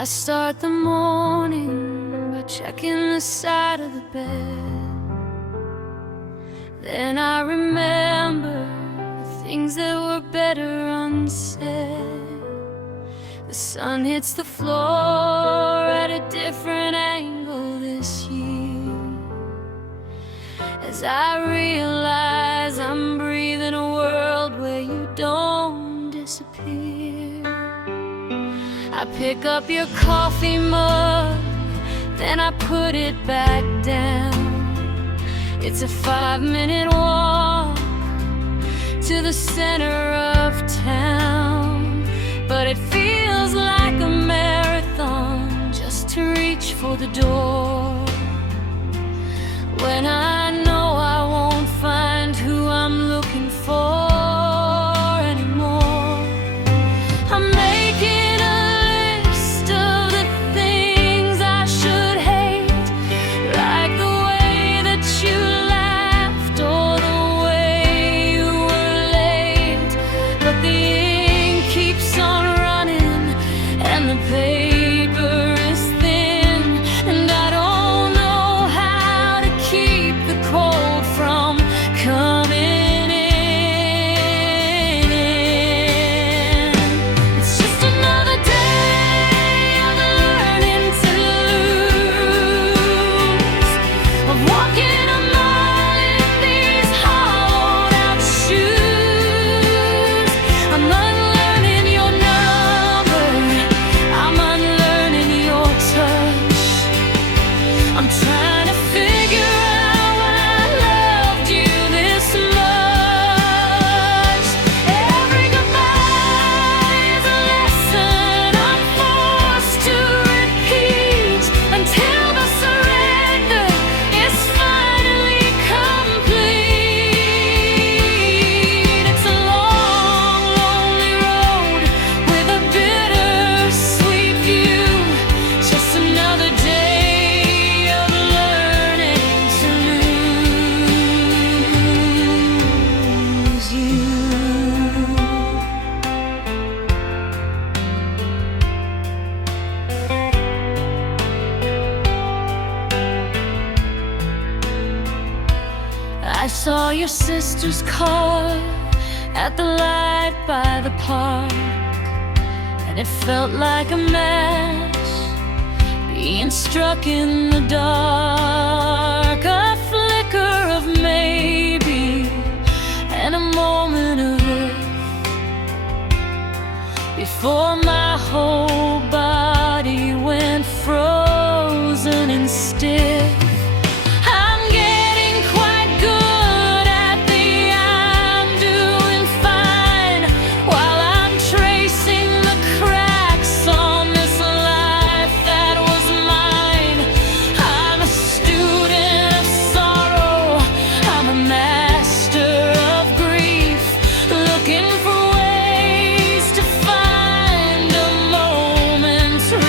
I start the morning by checking the side of the bed. Then I remember the things that were better unsaid. The sun hits the floor at a different angle this year, as I realize I'm breathing a world where you don't disappear. I pick up your coffee mug, then I put it back down. It's a 5-minute walk to the center of town, but it feels like a marathon just to reach for the door, when I know I won't find who I'm looking for anymore. I'm making a list of the things I should hate, like the way that you laughed or the way you were late. But the ink keeps on running and the paper is thin, and I don't know how to keep the cold from coming in. It's just another day of learning to lose, of walking a mile in these hollowed out shoes. I'm unlearning your number, I'm unlearning your touch. I'm trying to figure out why I loved you this much. Every goodbye is a lesson I'm forced to repeat, until the surrender is finally complete. It's a long, lonely road with a bittersweet view, just another day of learning to lose you. I saw your sister's car at the light by the park, and it felt like a match being struck in the dark. A flicker of maybe and a moment of if, before my whole body went frozen and stiff. I'm getting quite good at the I'm doing fine, while I'm tracing the cracks on this life that was mine. I'm a student of sorrow, I'm a master of grief, looking for ways to find a moment's relief.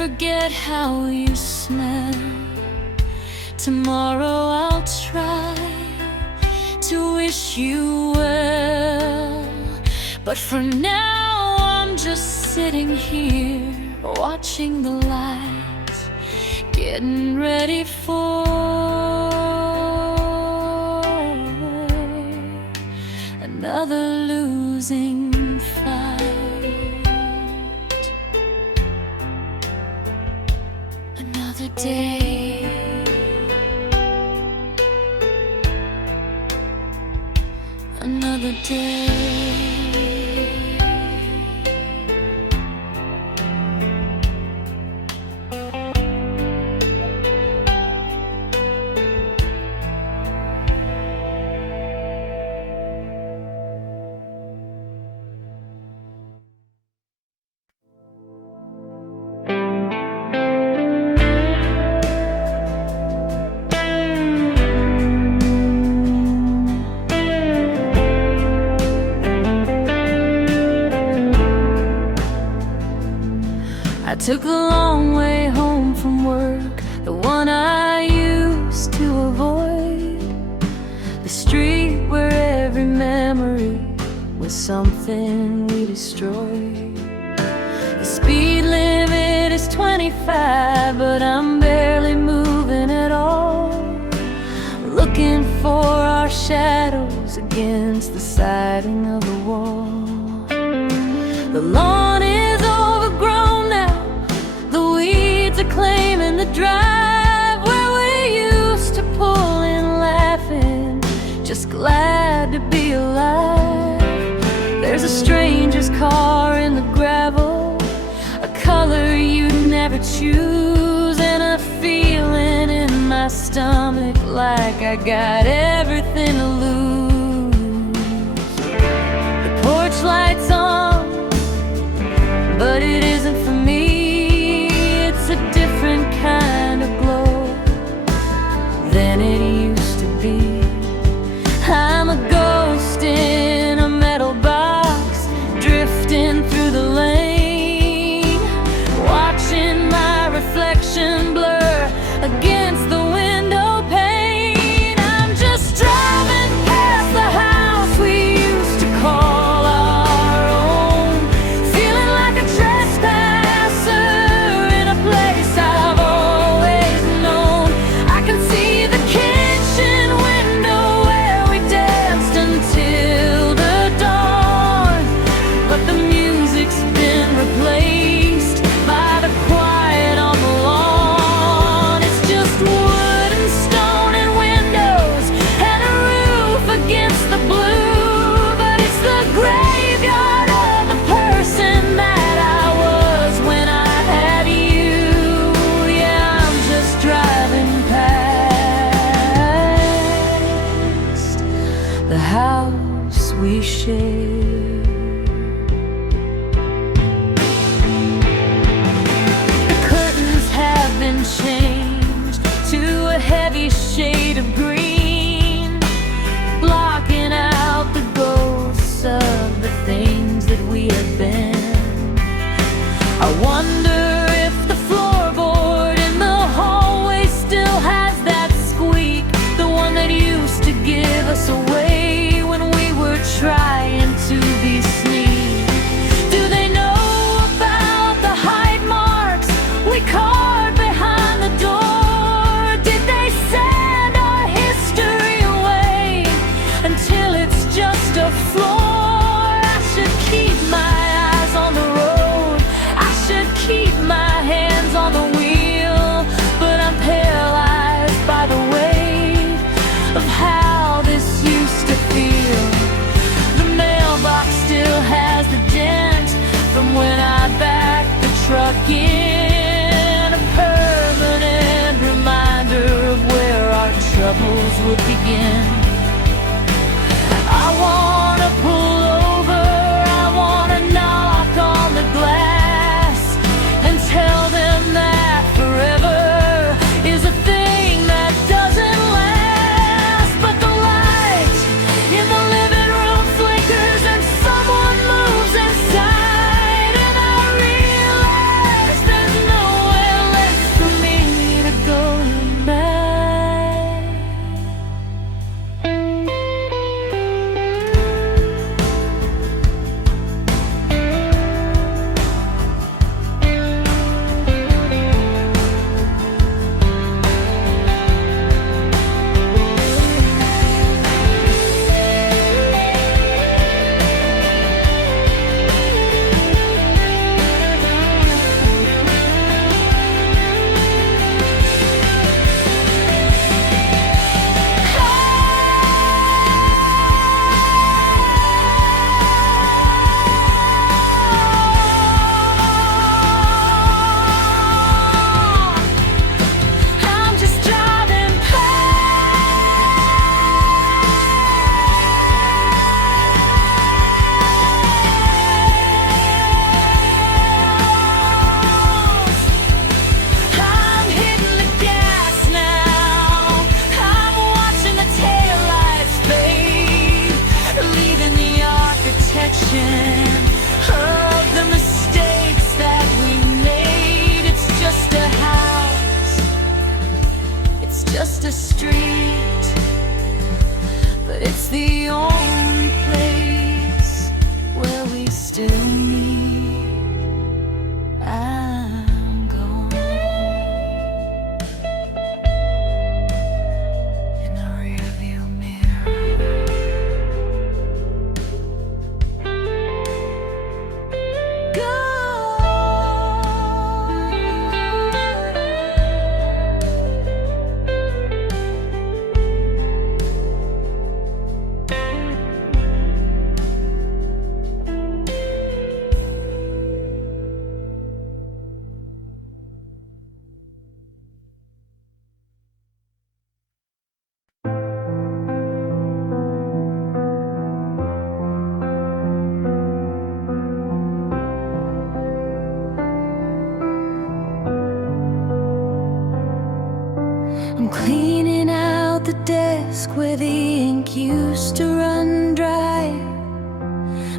forget how you smell. Tomorrow I'll try to wish you well, but for now I'm just sitting here watching the lights, getting ready for another losing fight. Another day, another day. I took a long way home from work, the one I used to avoid, the street where every memory was something we destroyed. The speed limit is 25, but I'm barely moving at all, looking for our shadows against the siding of the wall. The lawn is overgrown now, the weeds are claiming the drive where we used to pull in laughing, just glad to be alive. There's a stranger's car in the gravel, a color you'd never choose, and a feeling in my stomach like I got everything to lose. The porch light's on, but it isn't for me. It's a different kind of glow than it used to be. I'm a ghost in a metal box, drifting through the lane, watching my reflection blur against the window pane. I'm just driving past the house we used to call our own, feeling like a trespasser in a place I've always known. I can see the kitchen window where we danced until the dawn, but the music's been replaced by the quiet on the lawn. It's just wood and stone and windows and a roof against the blue, but it's the graveyard of the person that I was when I had you. Yeah, I'm just driving past the house we shared. The curtains have been changed to a heavy shade of green, blocking out the ghosts of the things that we have been. I wonder if the floorboard in the hallway still has that squeak, the one that used to give us away when we were trying to be sneak. Do they know about the hide marks we carved behind the door? Did they send our history away until it's just a floor? I should keep my eyes on the road, I should keep my hands on the wheel, but I'm paralyzed by the weight of how this used to feel. The mailbox still has the dent from when I backed the truck in, a permanent reminder of where our troubles would begin. I wanna pull over, I wanna knock on the glass and tell them that forever is a thing that doesn't last. But the light in the living room flickers and someone moves inside, and I realize there's no I'm cleaning out the desk where the ink used to run dry,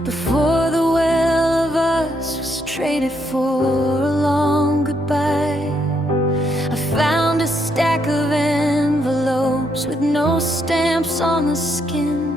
before the well of us was traded for a long goodbye. I found a stack of envelopes with no stamps on the skin,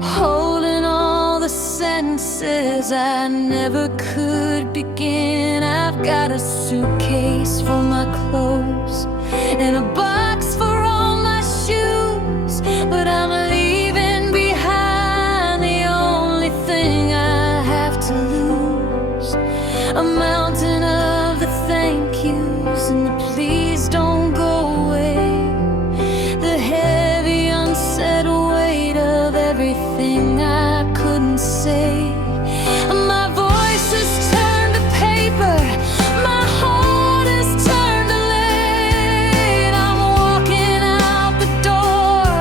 holding all the sentences I never could begin. I've got a suitcase for my clothes and a box for all my shoes, but I'm leaving behind the only thing I have to lose: a mountain of the thank yous and the please don't go away, the heavy unsaid weight of everything I couldn't say. My voice is turned to paper, my heart is turned to lead. I'm walking out the door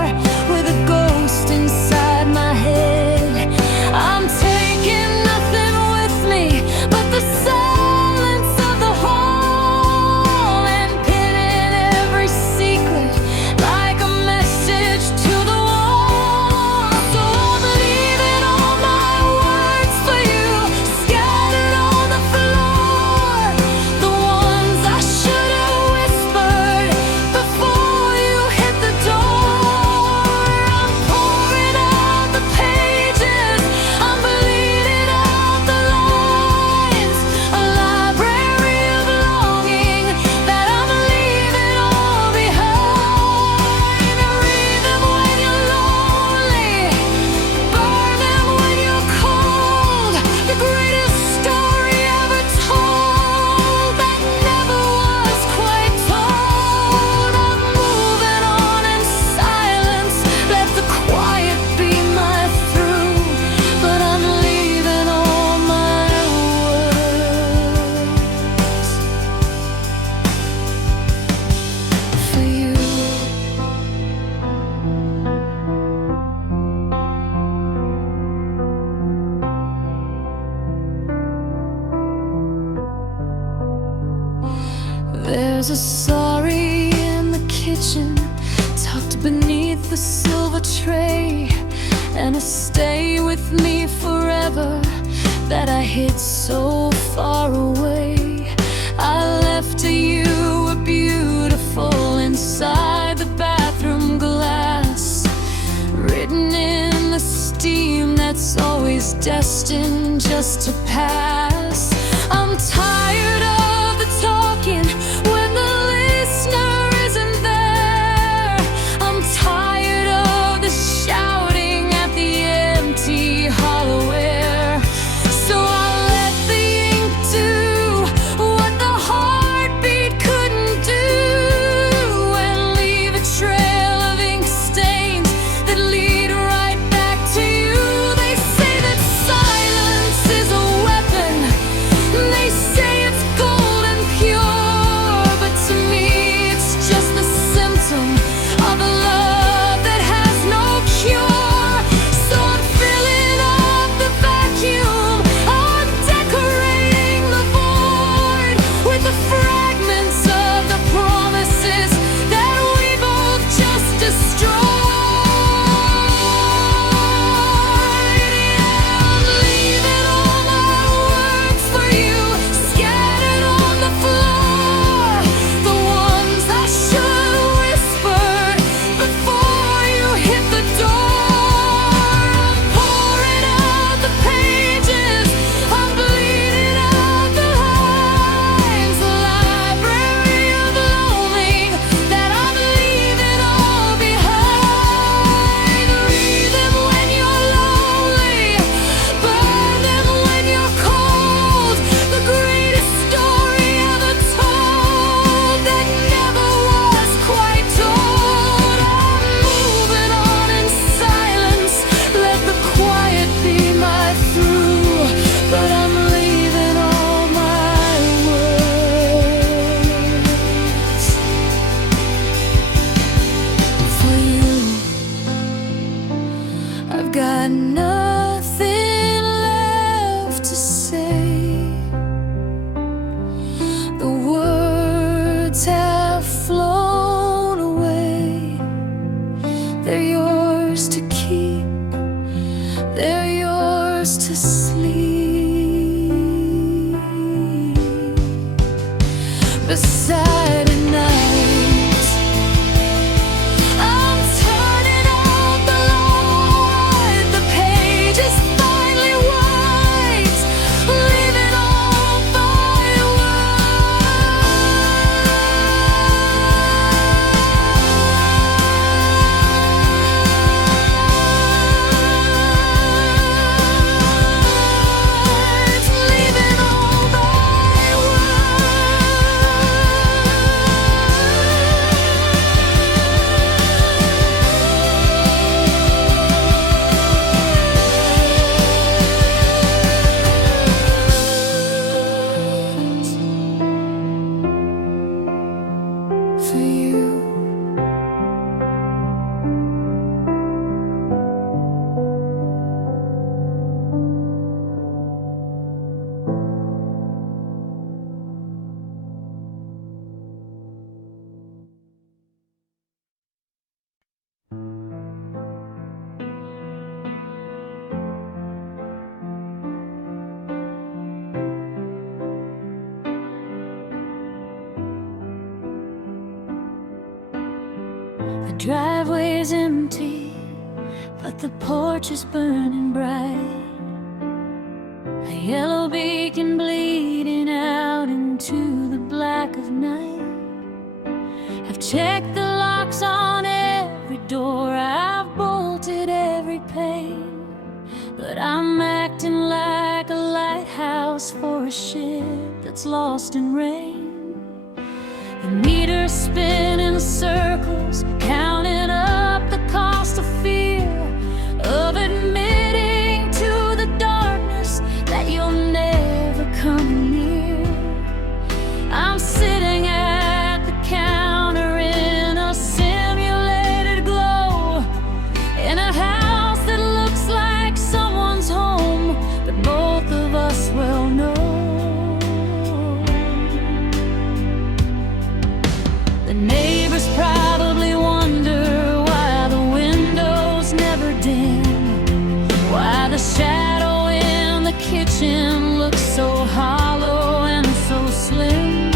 with a ghost inside my head. I'm taking nothing with me but the silence of the hall, and pinning every secret like a message to the wall. So I'm leaving all my words for you, scattered on the floor, the ones I should have whispered before you hit the door. I'm pouring out the pages, I'm bleeding out the lines, a library of longing that I'm leaving all behind. Read them when you're lonely, burn them when you're cold, the greatest story ever told that never was quite told. I'm moving on in silence, let the quiet be my through, but I'm leaving all my words for you. There's a sorry in the kitchen, tucked beneath the silver tray, and a stay with me forever that I hid so far away. I left to you were beautiful inside the bathroom glass, written in the steam that's always destined just to pass. I'm tired of the talking when the listener isn't there. I'm tired of the shouting at the empty hollow air. So I'll let the ink do what the heartbeat couldn't do, and leave a trail of ink stains that lead right back to you. They say that silence is a weapon, they say it's golden pure, but to me it's just the symptom of a love that has no cure. So I'm filling up the vacuum, I'm decorating the void with the fragments of the promises that we both just destroyed. Yeah, I'm leaving all my words for you, scattered on the floor, the ones I should have whispered before you hit the door. I'm pouring out the pages, I'm bleeding out the lines, a library of longing that I'm leaving all behind. Read them when you're lonely, burn them when you're cold, the greatest story ever told that never was quite told. I'm moving on in silence, let the quiet be my through, but I'm leaving all my words for you. I've got nothing left to say, the words have flown beside a night. I'm turning out the light, the page is finally white, leaving all by words, leaving all by for you. The driveway's empty, but the porch is burning bright. A yellow beacon bleeding out into the black of night. I've checked the locks on every door, I've bolted every pane, but I'm acting like a lighthouse for a ship that's lost in rain. The meter's spinning circles, counting up the cost of fear, of admitting to the darkness that you'll never come near. I'm sitting at the counter in a simulated glow, in a house that looks like someone's home, but both of us well know the neighbors probably wonder why the windows never dim, why the shadow in the kitchen looks so hollow and so slim.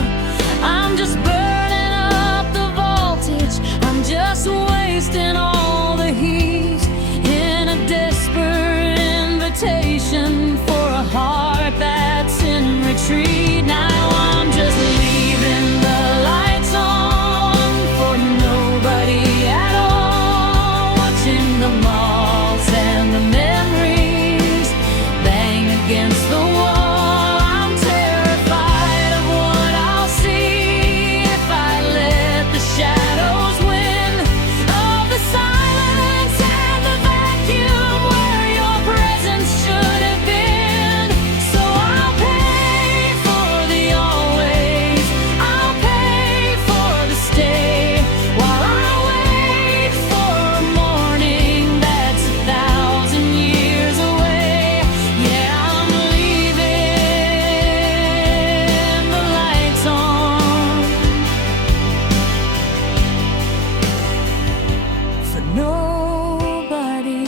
I'm just burning up the voltage, I'm just wasting all the heat in a desperate invitation for a heart that's in retreat. Now I'm just leaving the lights on for nobody at all, watching the malls and the memories bang against the wall. I'm terrified of what I'll see if I let the shadows win, of the silence and the vacuum where your presence should have been. So I'll pay for the always, I'll pay for the stay, while I wait for a morning that's 1,000 years away. Yeah, I'm leaving the lights on for nobody.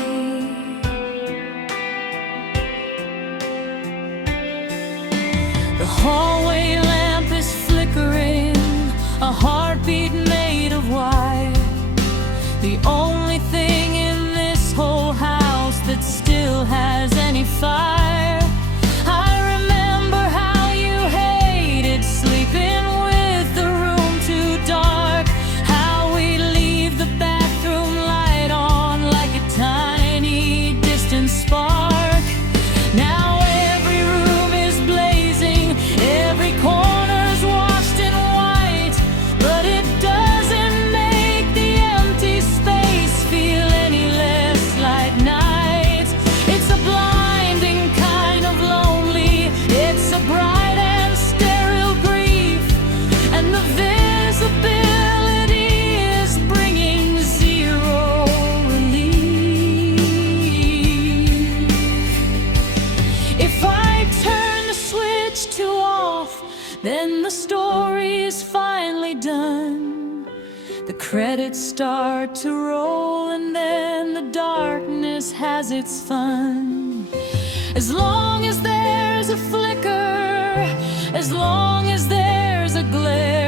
The hallway lamp is flickering, a heartbeat made of wire. The only thing in this whole house that still has any fire. I remember how you hated sleeping with the room too dark, how we leave the bathroom light on like a tiny distant spark. Now every room is blazing, every corner's washed in white, but it doesn't make the empty space feel any less like night. It's a blinding kind of lonely, it's a bright and sterile grief, and the visibility is bringing zero relief. If I turn the switch to off, then the story's finally done. The credits start to roll, and then the darkness has its fun. As long as there's a flicker, as long as there's a glare,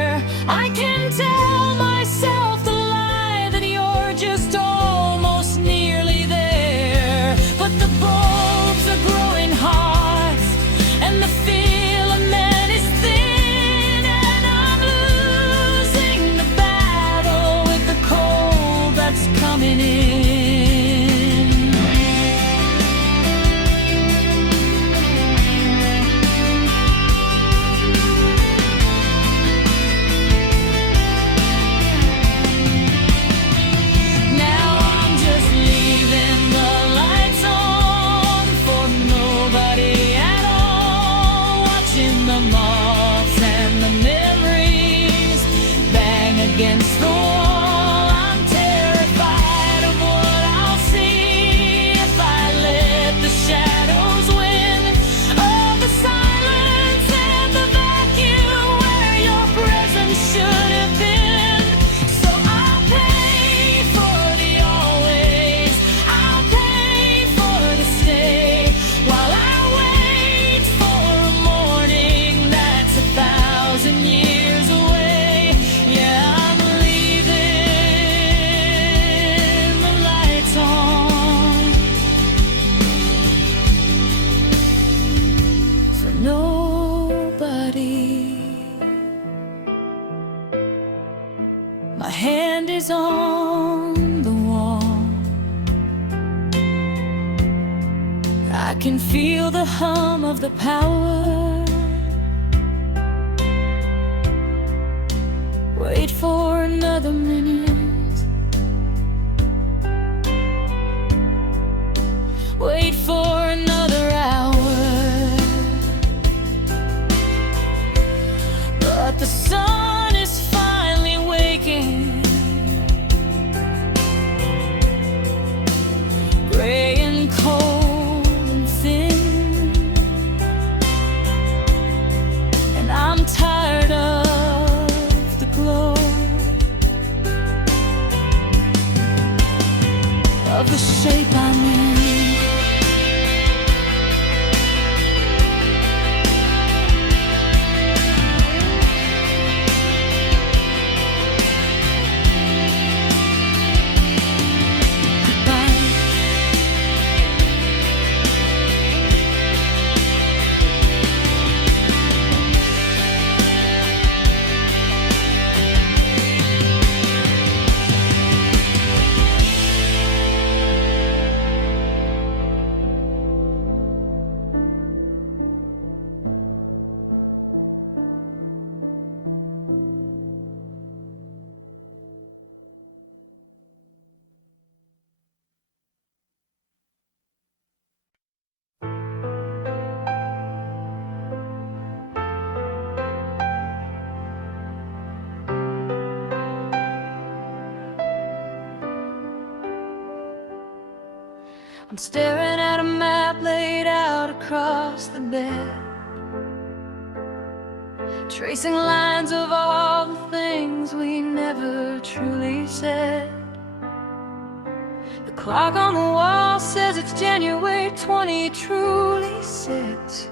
My hand is on the wall. I can feel the hum of the power. Wait for another minute. Wait for another hour. But the sun is finally waking, gray and cold and thin, and I'm tired of the glow of the shape I'm in. I'm staring at a map laid out across the bed, tracing lines of all the things we never truly said. The clock on the wall says it's January 2026.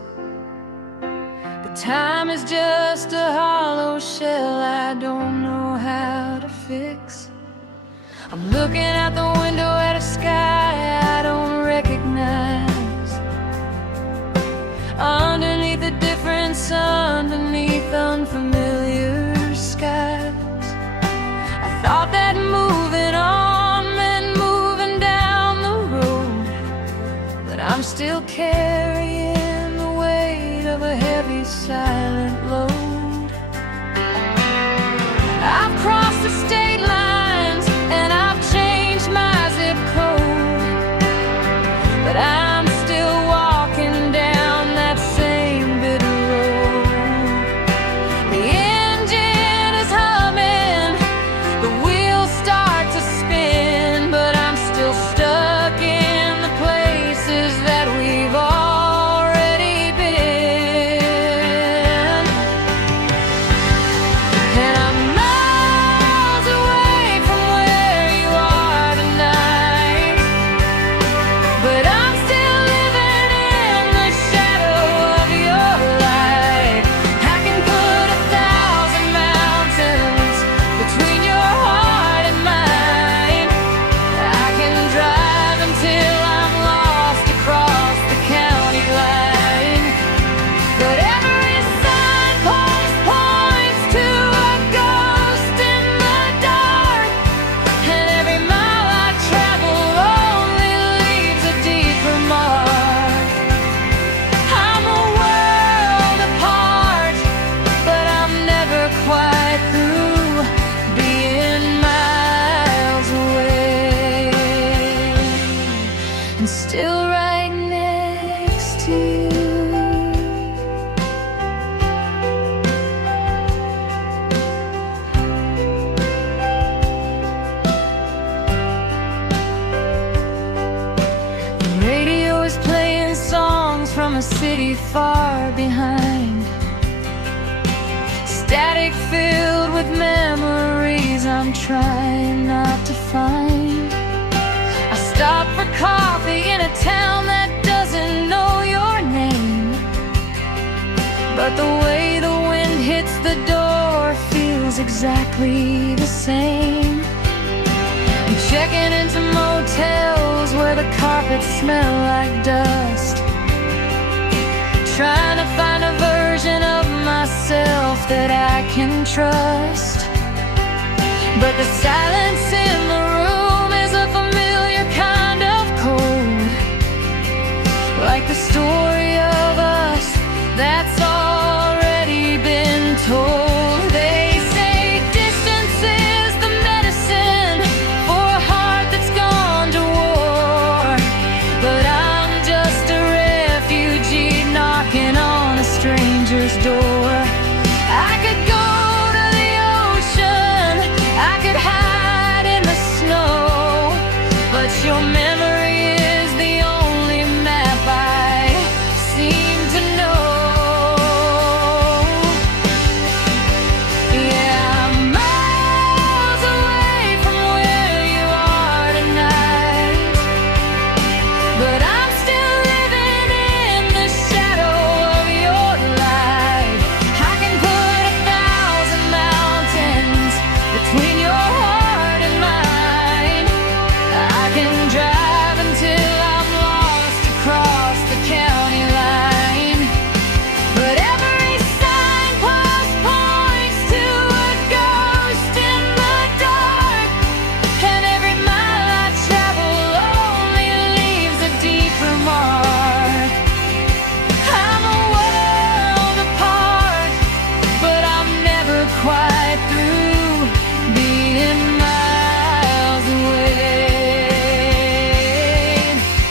But time is just a hollow shell I don't know how to fix. I'm looking out the window at a sky I don't recognize, underneath a difference, underneath unfamiliar skies. I thought that moving on meant moving down the road, but I'm still carrying the weight of a heavy silent load. I've crossed the state lines and I've changed my zip code, but I'm still walking down that same bitter road. The engine is humming, the wheels start to spin, but I'm still stuck in the places that we've already been. And I'm miles away from where you are tonight, but I'm still living in the shadow of your light. I can put 1,000 mountains between your heart and mine. I can drive until I'm lost across the county line, but every signpost points to a ghost in the dark, and every mile I travel only leaves a deeper mark. I'm a world apart, but I'm never quite through being miles away and still right next to you. The radio is playing songs from a city far behind, static filled with memories I'm trying not to find. I stopped for coffee in a town that doesn't know your name, but the way the wind hits the door feels exactly the same. I'm checking into motels where the carpets smell like dust, trying to find a version of myself that I can trust. but the silence in the room is a familiar kind of cold, like the story of us that's already been told. They say distance is the medicine for a heart that's gone to war, but I'm just a refugee knocking on a stranger's door. I could go to the ocean, I could hide in the snow, but your memory is the only map I seem to know. Yeah, I'm miles away from where you are tonight, but I'm still living in the shadow of your light. I can put 1,000 mountains between your heart and mine. I can drive until I'm lost across the county line, but every signpost points to a ghost in the dark, and every mile I travel only leaves a deeper mark. I'm a world apart, but I'm never quite through being miles away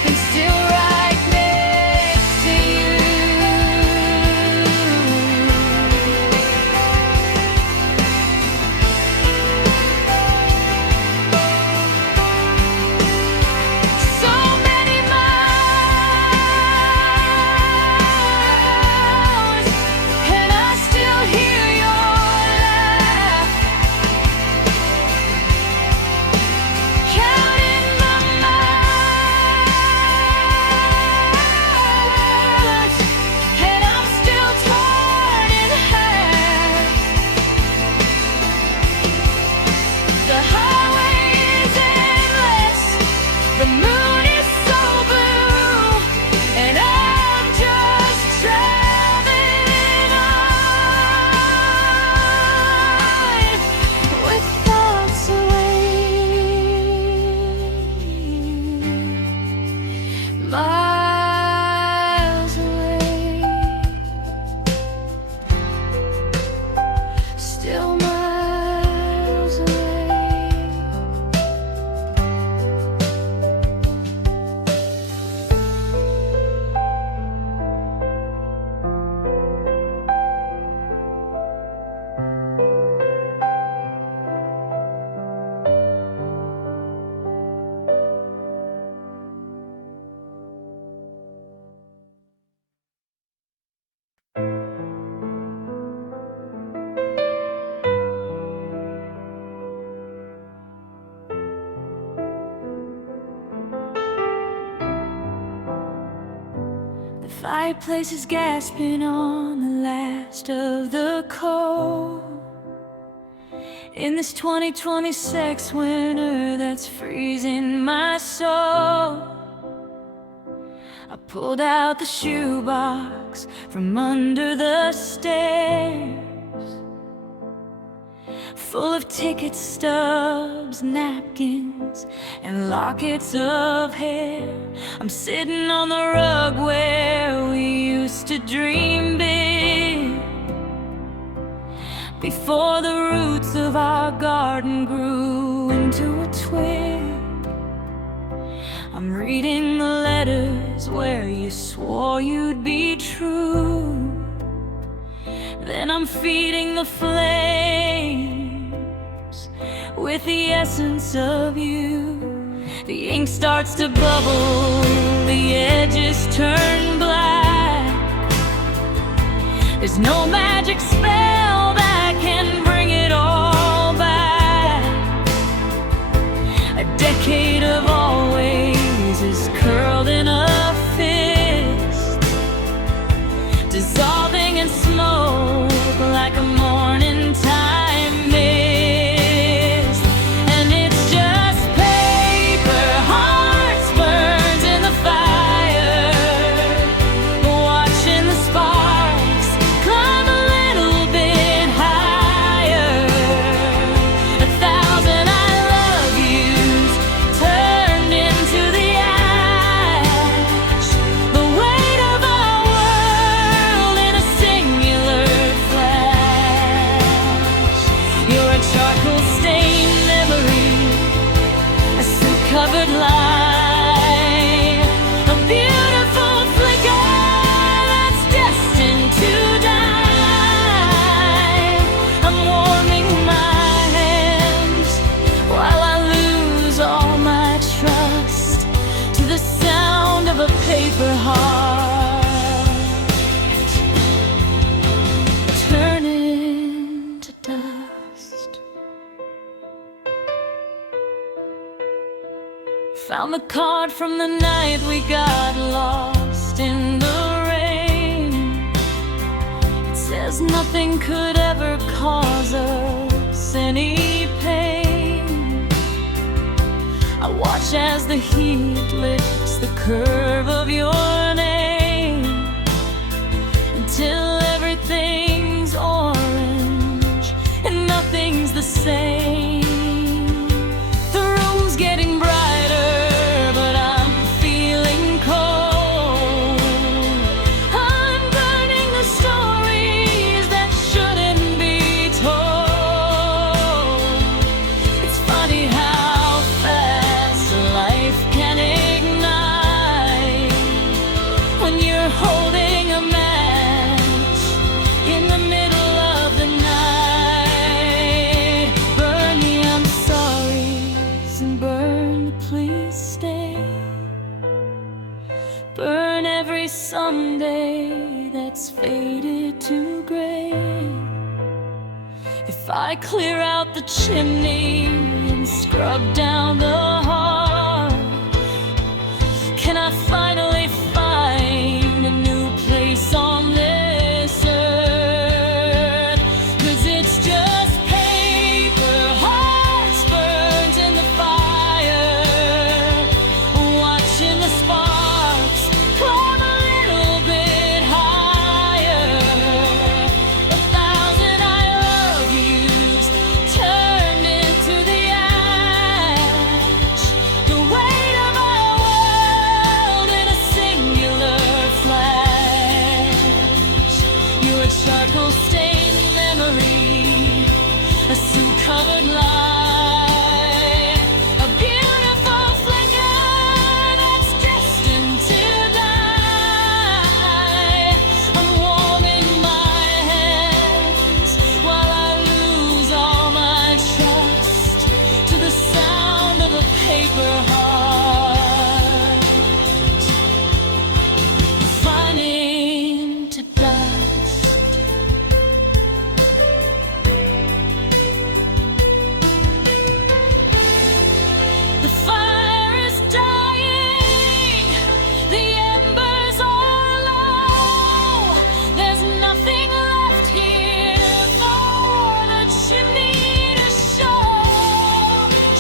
and still right next to you. So many miles, and I still hear your laugh, counting the miles, and I'm still torn in half. The highway is endless, the moon is so blue, and I'm just traveling on with thoughts away, miles away, still miles away. The fireplace is gasping on the last of the coal in this 2026 winter that's freezing my soul. I pulled out the shoebox from under the stairs, full of ticket stubs, napkins, and lockets of hair. I'm sitting on the rug where we used to dream big, before the roots of our garden grew into a twig. I'm reading the letters where you swore you'd be true, then I'm feeding the flames with the essence of you. The ink starts to bubble, the edges turn black. There's no magic spell that can bring it all back. A decade of always is curled in a fist, dissolving in smoke like a morning time mist. And it's just paper, hearts burned in the fire, watching the sparks climb a little bit a paper heart, turning to dust. Found the card from the night we got lost in the rain. It says nothing could ever cause us any pain. I watch as the heat lifts the curve of your name, until everything's orange and nothing's the same. The room's getting brighter, but I'm feeling cold. I'm burning the stories that shouldn't be told. It's funny how fast life can ignite when you're holding a match in the middle of the night. Burn the I'm sorry's and burn the please stay. Burn every someday that's faded to gray. If I clear out the chimney and scrub down the hearth, can I finally find a new place on this earth? 'Cause it's just paper hearts burnt in the fire, watching the sparks climb a little bit higher. 1,000 I love yous turned into the ash, the weight of our world in a singular flash. You're a charcoal stained memory, a soot-covered light, a beautiful flicker that's destined to die. I'm warming my hands while I lose all my trust to the sound of a paper heart, refining to dust. The fire is dying, the embers are low. There's nothing left here for the chimney to show,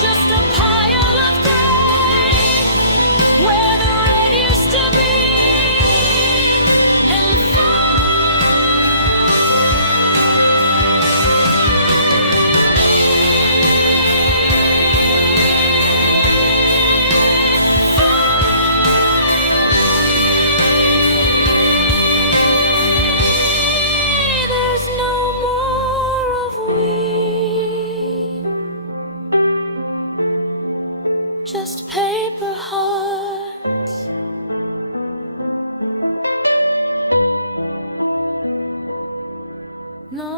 just a pile of gray where the red used to be, and there's no more of we, just paper hearts. No.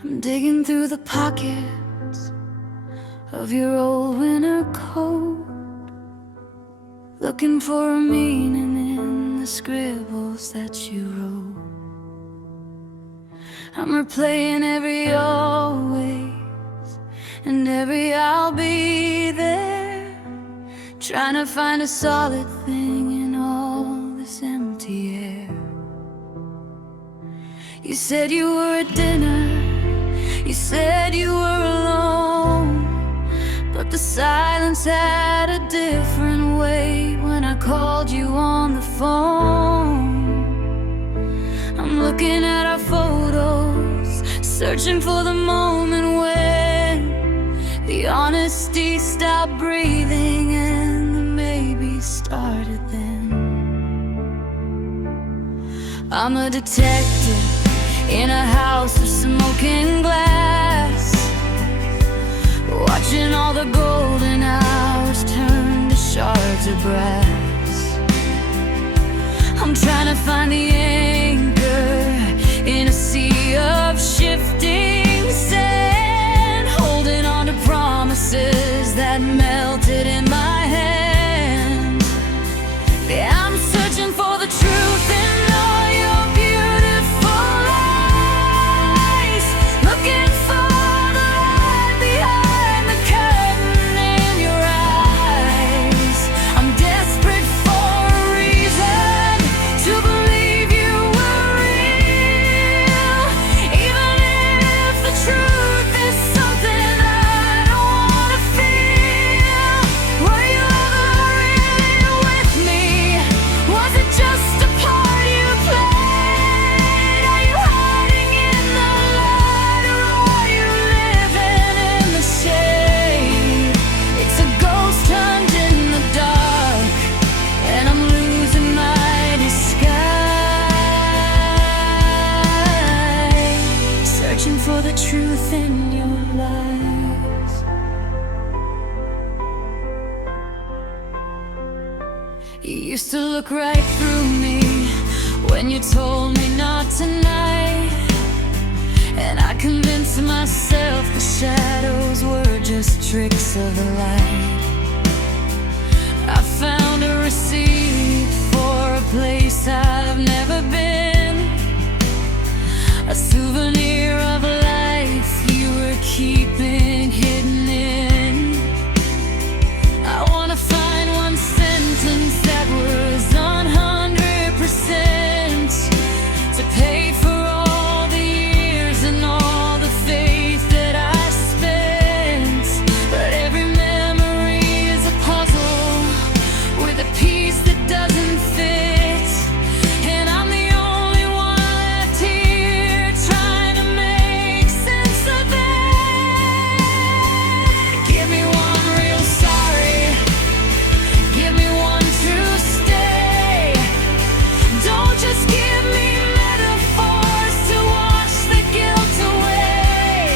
I'm digging through the pockets of your old winter coat, looking for a meaning in the scribbles that you wrote. I'm replaying every always and every I'll be there, trying to find a solid thing in all this empty air. You said you were at dinner, you said you were alone, but the silence had a different weight when I called you on the phone. I'm looking at our photos, searching for the moment when the honesty stopped breathing and the maybe started then. I'm a detective in a house of smoking glass, watching all the golden hours turn to shards of brass. I'm trying to find the anchor in a sea of shifting sand, holding on to promises that melted in my hand. Yeah, I'm searching for the truth in all your beautiful eyes, looking for the light behind the curtain in your eyes. I'm desperate for a reason to believe you were real, even if the truth is something I don't wanna feel. Were you ever really with me? Was it just a part you played? Are you hiding in the light, or are you living in the shade? It's a ghost hunt in the dark, and I'm losing my disguise, searching for the truth in your lies. You used to look right through me when you told me not tonight, and I convinced myself the shadows were just tricks of the light. I found a receipt for a place I've never been, a souvenir of life you were keeping hidden in. I wanna find one sentence that was 100% to pay for all the years and all the faith that I spent. But every memory is a puzzle with a piece that doesn't fit, and I'm the only one left here trying to make sense of it. Give me one real sorry, give me one true stay. Don't just give me metaphors to wash the guilt away.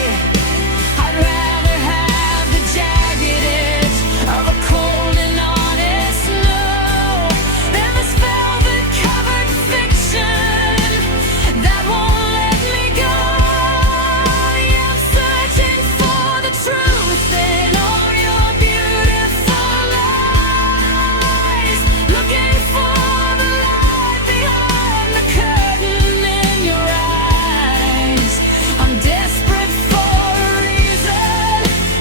I'd rather have the jagged edge of a cold and honest no than this velvet-covered fiction that won't let me go. Yeah, I'm searching for the truth in all your beautiful eyes, looking for the light behind the curtain in your eyes. I'm desperate for a reason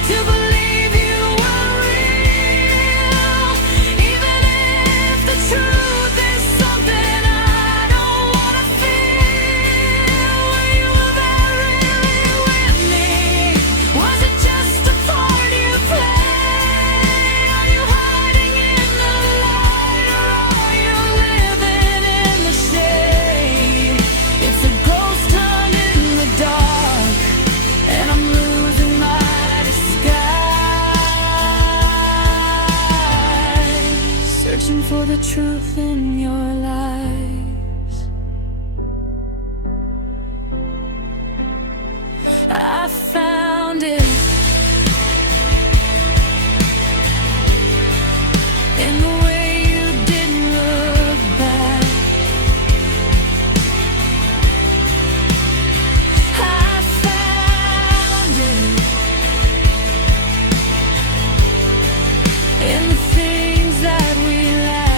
to believe you were real, even if the truth is something I don't wanna feel. Were you ever really with me? Was it just a part you played? Are you hiding in the light, or are you living in the shade? It's a ghost hunt in the dark, and I'm losing my disguise, searching for the truth in your lives. I found it in the way you didn't look back. I found it in the things that we lack.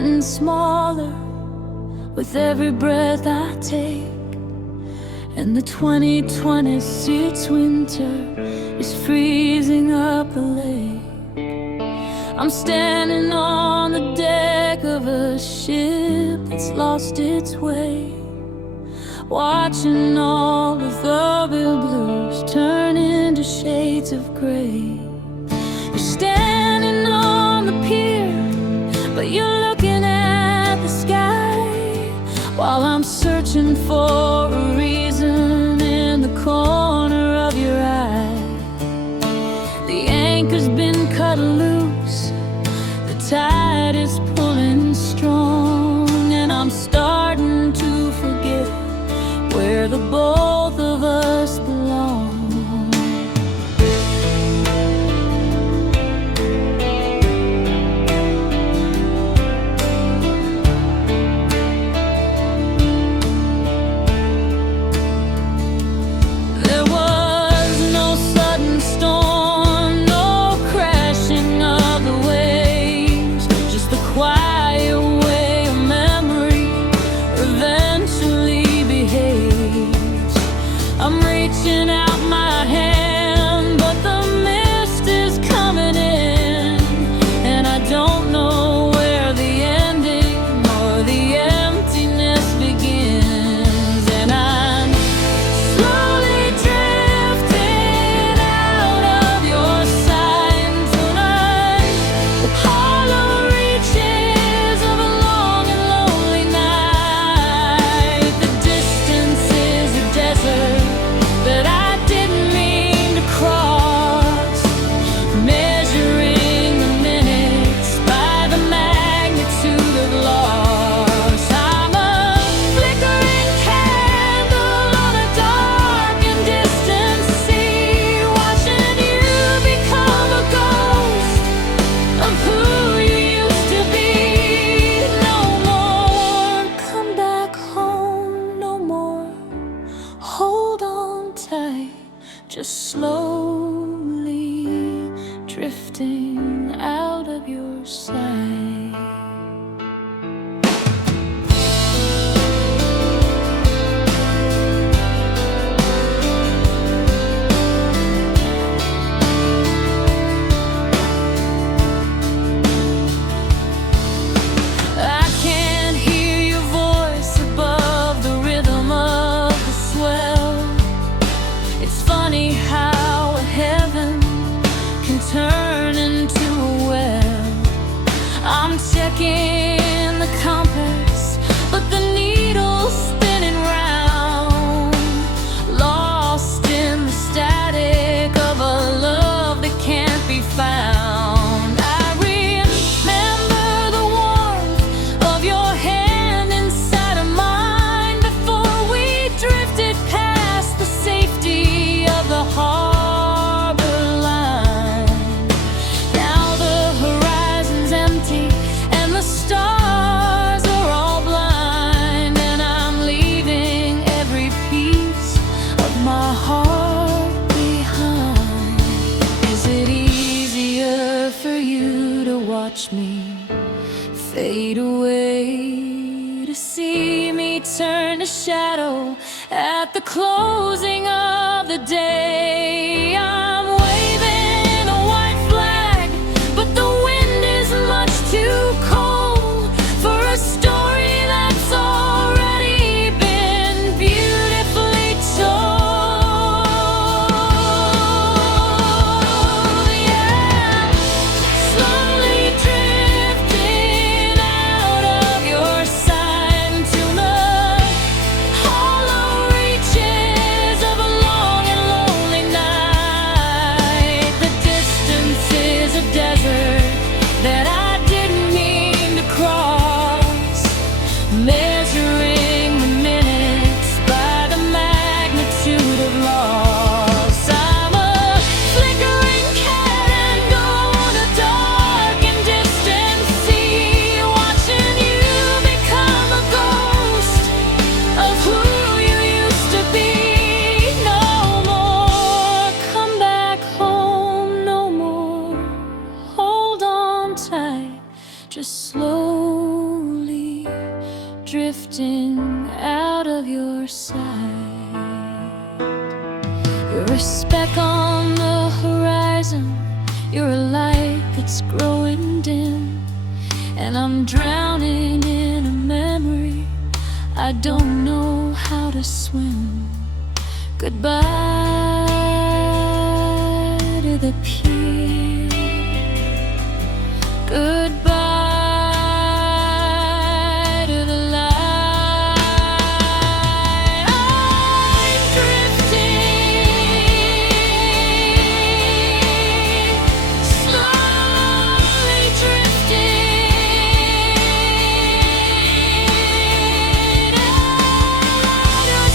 getting smaller with every breath I take. And the 2026 winter is freezing up the lake. I'm standing on the deck of a ship that's lost its way, watching all of the real blues turn into shades of gray. You're standing on the pier, but you're looking at the sky, while I'm searching for a reason in the corner of your eye. The anchor's been cut loose, the tide is pulling strong, and I'm starting to forget where the both of us belong. There was no sudden storm, no crashing of the waves, just the quiet way a memory eventually behaves. I'm reaching out my hand, but the mist is coming in, and I don't know where the ending or the emptiness begins. And I'm slowly drifting out of your sight tonight, the hollow reaches of a long and lonely night. The distance is a desert that I didn't mean to cross, measuring the minutes by the magnitude of loss. I'm a flickering candle on a dark and distant sea, watching you become a ghost of who you used to be. No more, come back home, no more. Hold on tight, just slowly drifting out of your sight. I can't hear your voice above the rhythm of the swell. It's funny how a heaven can turn into a well. I'm checking the compass, but the needle's spinning round, lost in the static of a love that can't be found. I remember the warmth of your hand inside of mine before we drifted past the safety of the harbor line. Now the horizon's empty and the stars are all blind, and I'm leaving every piece of my heart behind. Is it easier for you to watch me fade away, to see me turn to shadow at the closing of the day? I'm waving a white flag, but the wind is much too cold for a story that's already been beautifully told. Yeah, slowly drifting out of your sight into the hollow reaches of a long and lonely night. sight. You're a speck on the horizon, you're a light that's growing dim, and I'm drowning in a memory I don't know how to swim. Goodbye to the pier. Goodbye to the light. I'm drifting, slowly drifting out of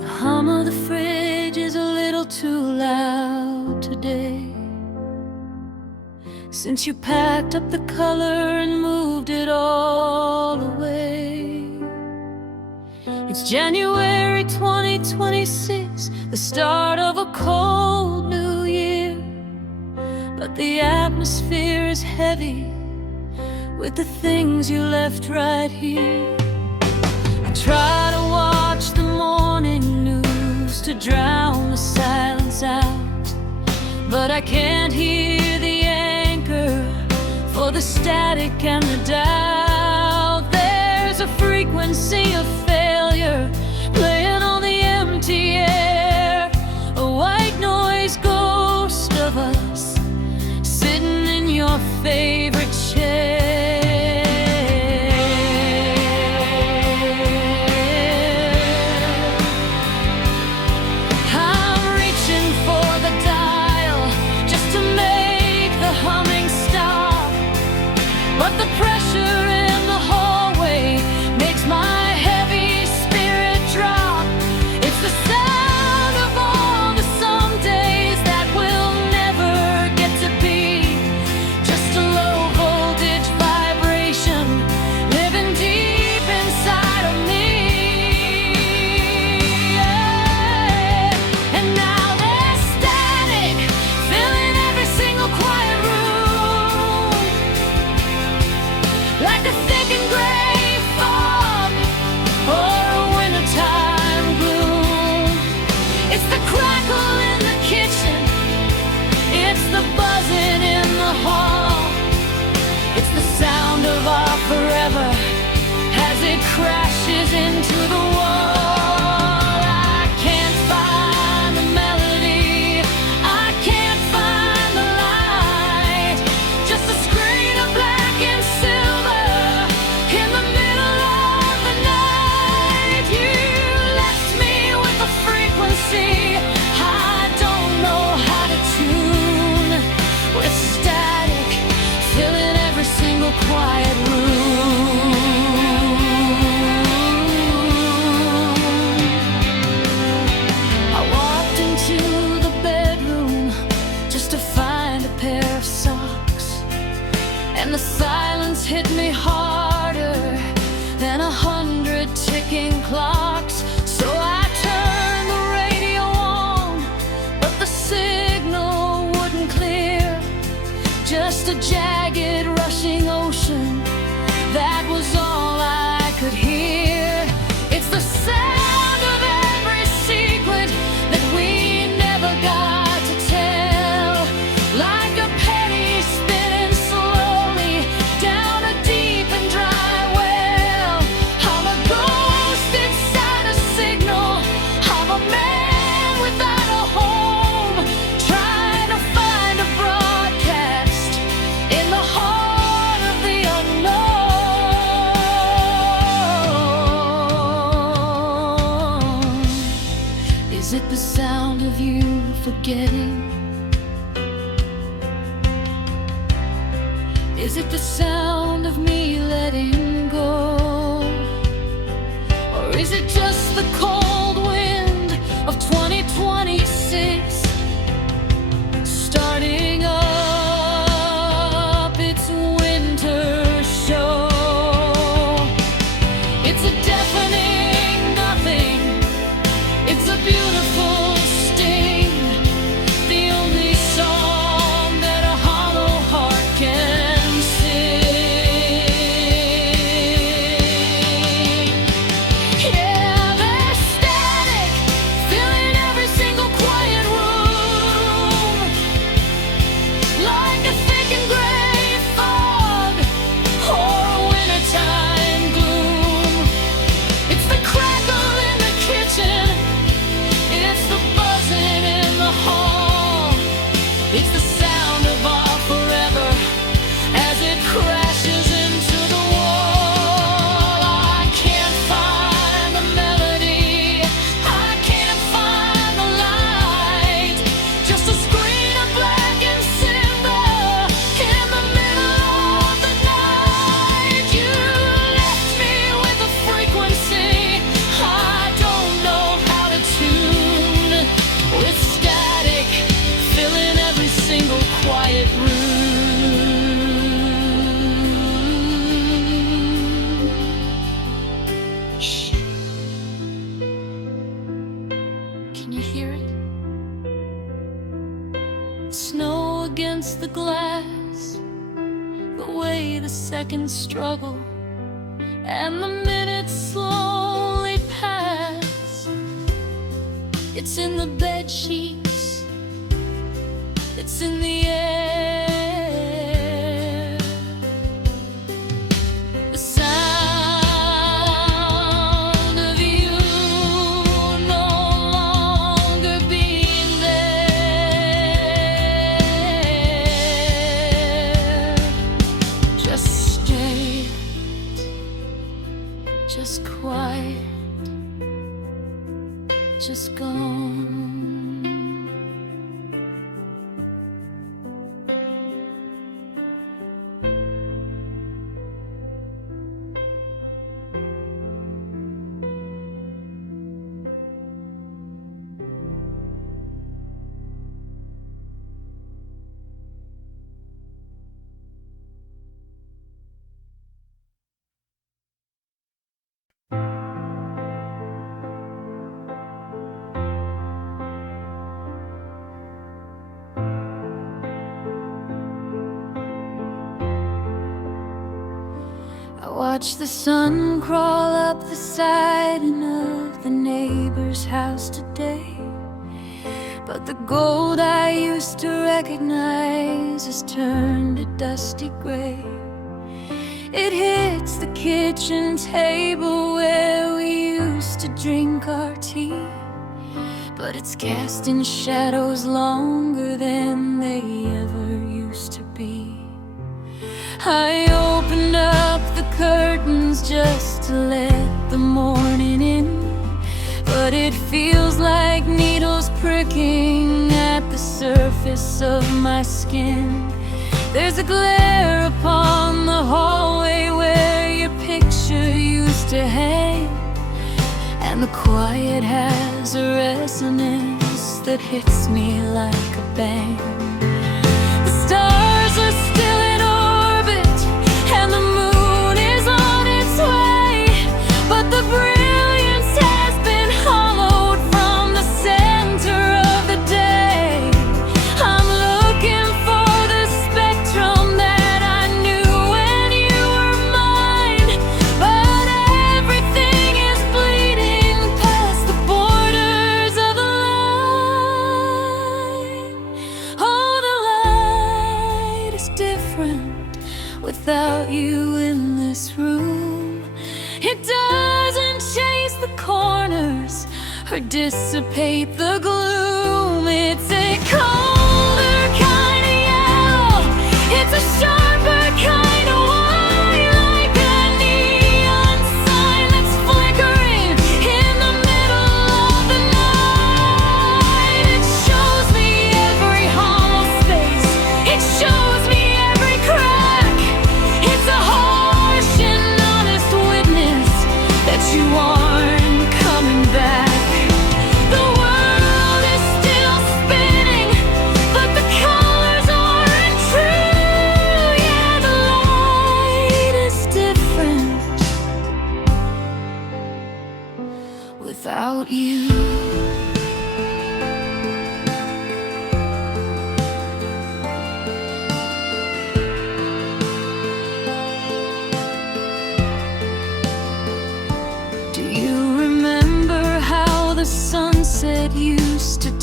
the hum of the fridge is a little too loud today. Since you packed up the color and moved it all away. It's January 2026, the start of a cold new year, but the atmosphere is heavy with the things you left right here. I try to watch the morning news to drown the silence out, but I can't hear the anchor for the static and the doubt. There's a frequency of failure playing on the empty air, a white noise ghost of us sitting in your favorite chair. But the pressure in the hallway makes my heavy spirit drop. It's the sound of all the some days that will never get to be. Just a low voltage vibration living deep inside of me. Yeah. And now there's static filling every single quiet room, like a thick and gray fog or a wintertime gloom. It's the crackle in the kitchen, it's the buzzing in the hall, it's the sound of our forever as it crashes into the wall. I can't find the melody, I can't find the light, just a screen of black and silver in the middle of the night. You left me with a frequency I don't know how to tune, with static filling every single quiet room. I walked into the bedroom just to find a pair of socks, and the silence hit me harder than 100 ticking clocks. So I turned the radio on, but the signal wouldn't clear. Just a jagged rushing ocean, that was all I could hear. It's the sound of every secret that we never got to tell, like a penny spinning slowly down a deep and dry well. I'm a ghost inside a signal Is it the sound of you forgetting? Is it the sound of me letting go? Or is it just the cold wind of 2026 starting up its winter show? It's a deafening nothing. It's a beautiful sting. The only song that a hollow heart can sing. Yeah, there's static filling every single quiet room, like a thick and gray fog or a wintertime gloom. It's the crackle in the kitchen. It's the buzzing in the hall. It's the sound of our forever as it crashes into the wall. I can't find the melody. I can't find the light. Just a screen of black and cinder in the middle of the night. You left me with a frequency I don't know how to tune, with static filling every single quiet room. Shh. Can you hear it? Snow against the glass, the way the seconds struggle and the minutes slowly pass. It's in the bed sheets, it's in the air. The sound of you no longer being there. Just stay, just quiet, just gone. I watch the sun crawl up the siding of the neighbor's house today, but the gold I used to recognize has turned a dusty gray. It hits the kitchen table where we used to drink our tea, but it's casting shadows longer than they ever used to be. I opened up the curtains just to let the morning in, but it feels like needles pricking at the surface of my skin. There's a glare upon the hallway where your picture used to hang, and the quiet has a resonance that hits me like a bang. The stars are still in orbit and the moon is on its way, but the brilliance has been hollowed from the center of the day. I'm looking for the spectrum that I knew when you were mine, but everything is bleeding past the borders of the line. Oh, the light is different without you in this room. It doesn't chase the corners or dissipate the gloom. It's a colder kind of yellow. It's a sharper kind of white, like a neon sign that's flickering in the middle of the night.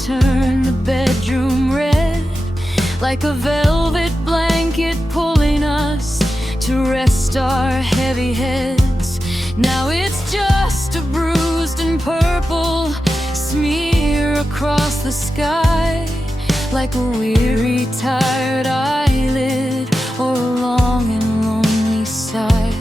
turn the bedroom red, like a velvet blanket pulling us to rest our heavy heads. Now it's just a bruised and purple smear across the sky, like a weary, tired eyelid or a long and lonely sigh.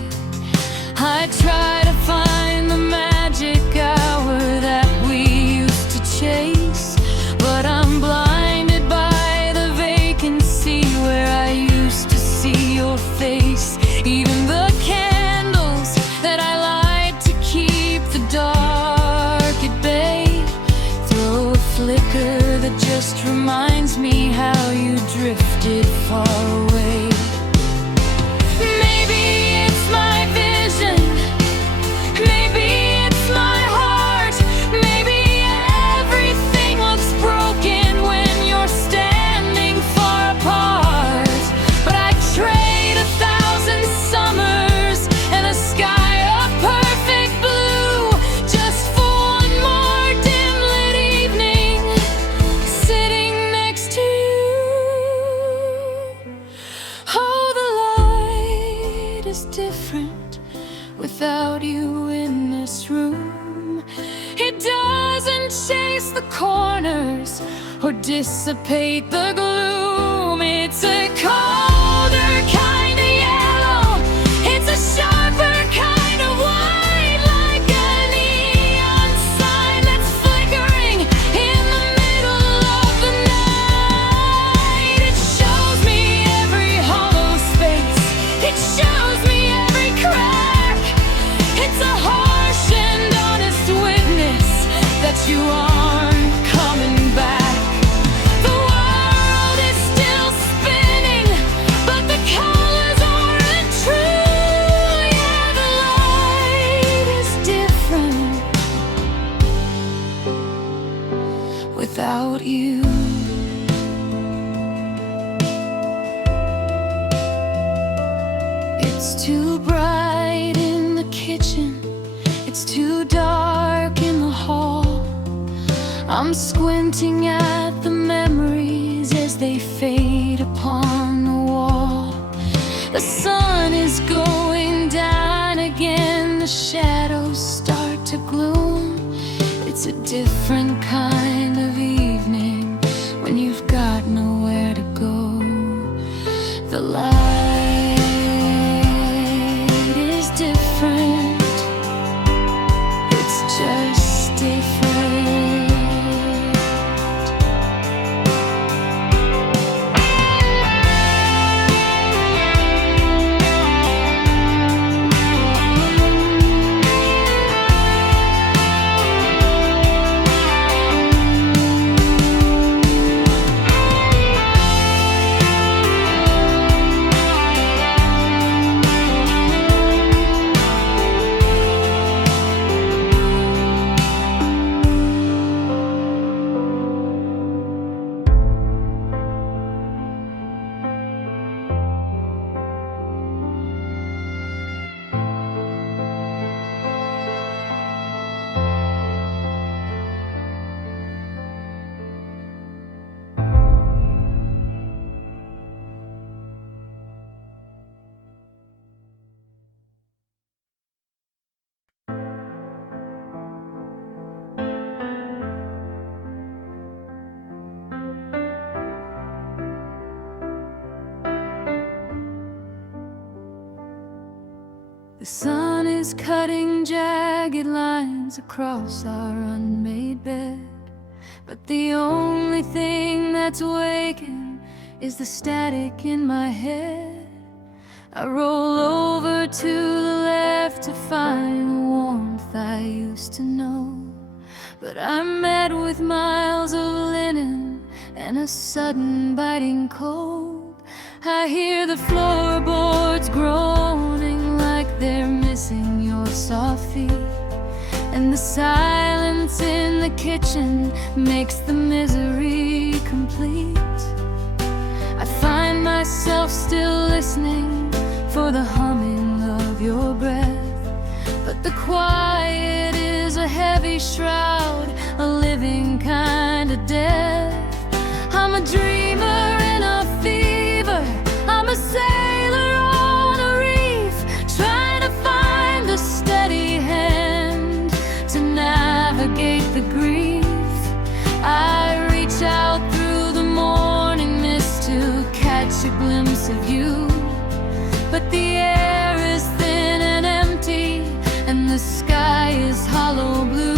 I try to find the magic hour that we used to chase, but I'm blinded by the vacancy where I used to see your face. Even the candles that I light to keep the dark at bay throw a flicker that just reminds me how you drifted far away. Maybe it's my vision, maybe it's my heart, maybe everything looks broken when you're standing far apart. But I'd trade 1,000 summers and a sky of perfect blue just for one more dim-lit evening sitting next to you. Oh, the light is different without you in this room. It doesn't chase the corners or dissipate the gloom. It's a colder kind of yellow, it's a sharper kind of white, like a neon sign that's flickering in the middle of the night. It shows me every hollow space, it shows me every crack. It's a harsh and honest witness that you aren't coming back. The world is still spinning, but the colors aren't true. Yeah, the light is different without you. It's too bright in the kitchen, it's too dark in the hall. I'm squinting at the memories as they fade upon the wall. The sun is going down again, the shadows start to gloom. It's a different kind of evening when you've got nowhere to go. The light is different, it's just different. The sun is cutting jagged lines across our unmade bed, but the only thing that's waking is the static in my head. I roll over to the left to find the warmth I used to know, but I'm met with miles of linen and a sudden biting cold. I hear the floorboards groaning like they're missing your soft feet, and the silence in the kitchen makes the misery complete. I find myself still listening for the humming of your breath, but the quiet is a heavy shroud, a living kind of death. piece of you. But the air is thin and empty, and the sky is hollow blue.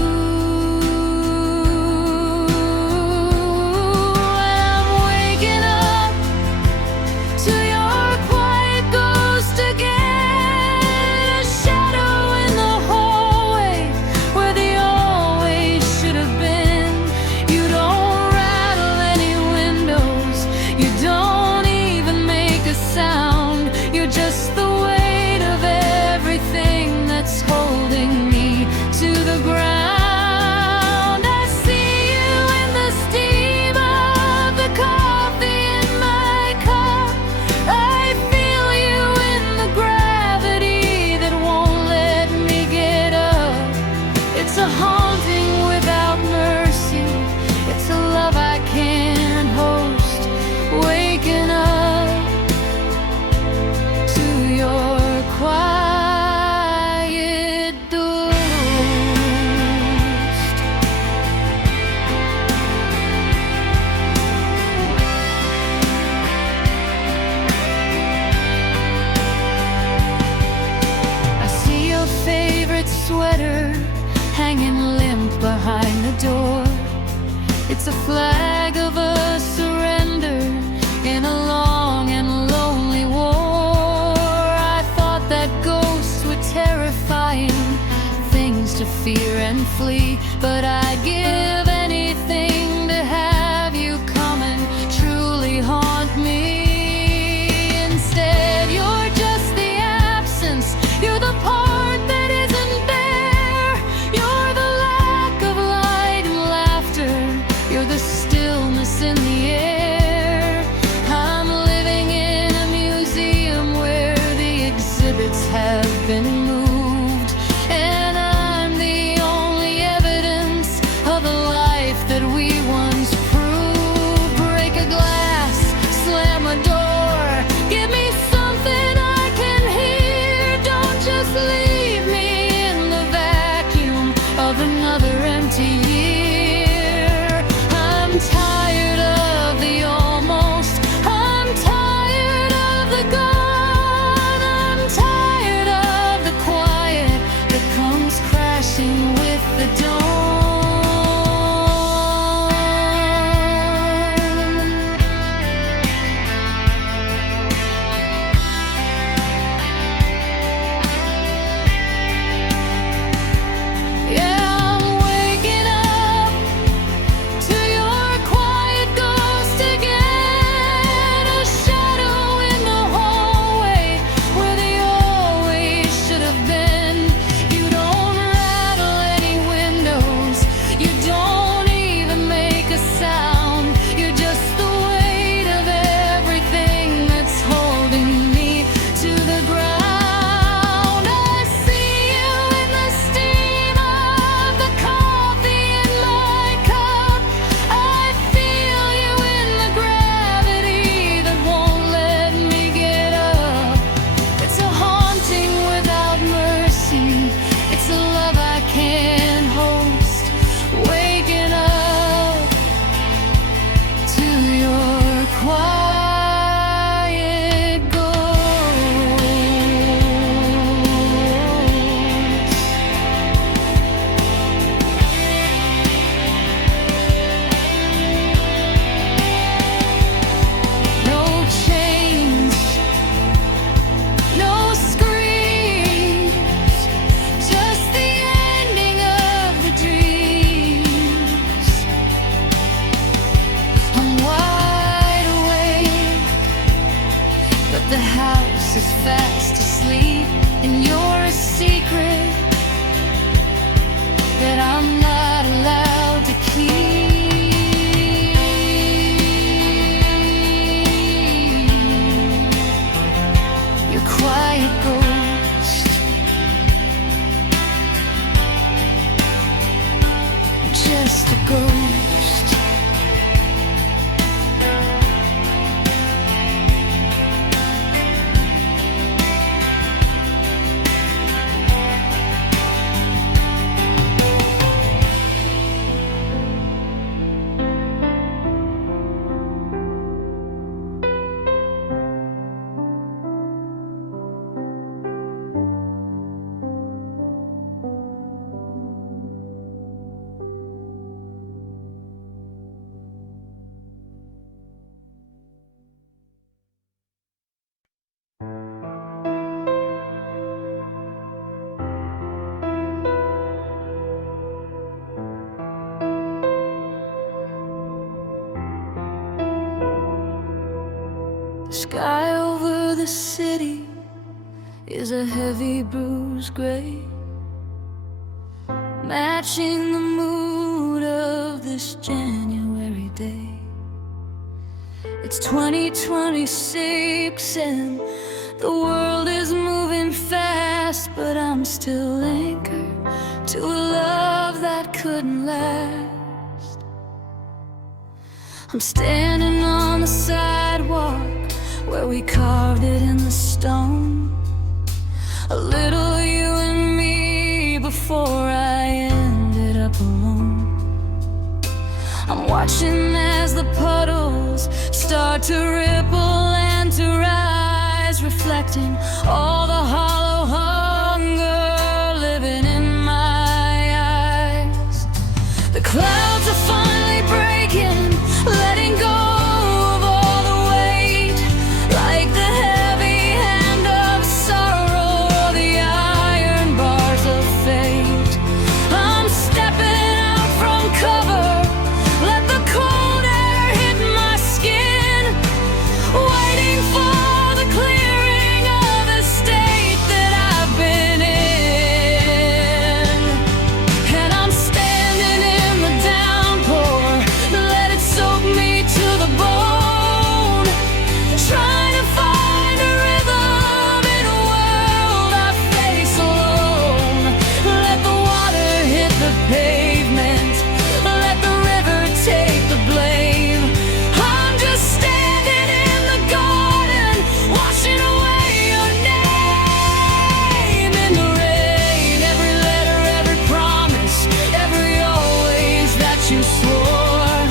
Sweater hanging limp behind the door. It's a flag of a surrender in a long and lonely war. I thought that ghosts were terrifying things to fear and flee, but I'd give anything to have you come and truly haunt me. Instead, you're just the absence. You're the part that the stillness in the air. I'm living in a museum where the exhibits have been moved, and I'm the only evidence of a life that we once proved. Break a glass, slam a door, give me something I can hear. Don't just leave me in the vacuum of another empty year. I'm tired of the almost, I'm tired of the gone, I'm tired of the quiet that comes crashing with the dawn. The sky over the city is a heavy bruised gray, matching the mood of this January day. It's 2026 and the world is moving fast, but I'm still anchored to a love that couldn't last. I'm standing on the sidewalk where we carved it in the stone, a little you and me before I ended up alone. I'm watching as the puddles start to ripple and to rise, reflecting all the hollow hunger living in my eyes. The clouds are finally breaking, letting go of all the weight, like the heavy hand of sorrow or the iron bars of fate. I'm stepping out from cover, let the cold air hit my skin, waiting for the clearing of the state that I've been in. And I'm standing in the downpour, let it soak me to the bone, trying to find a rhythm in a world I face alone. Let the water hit the pavement, let the river take the blame. I'm just standing in the garden, washing away your name in the rain. Every letter, every promise, every always that you swore